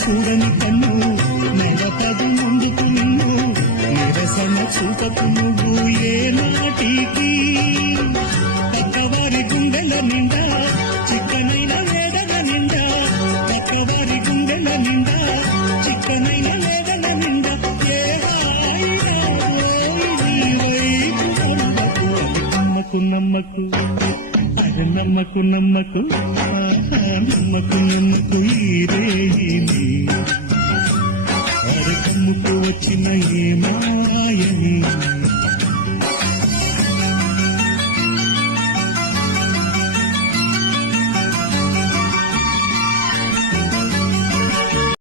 చూడని కన్ను నడపదు ముందుకు నిన్ను నిరసన చూపకు నువ్వు ఏ నాటికి పక్కవారి గుండెల నిండా చిక్కనైన వేదన నిండా పక్కవారి గుండెల నిండా చిక్కనైన వేదన నిండా ఏ నమ్మకు నమ్మకు అరే నమ్మకు నమ్మకు నమ్మకు నమ్మకు ఈ రేయిని అరే కమ్ముకు వచ్చిన ఏమా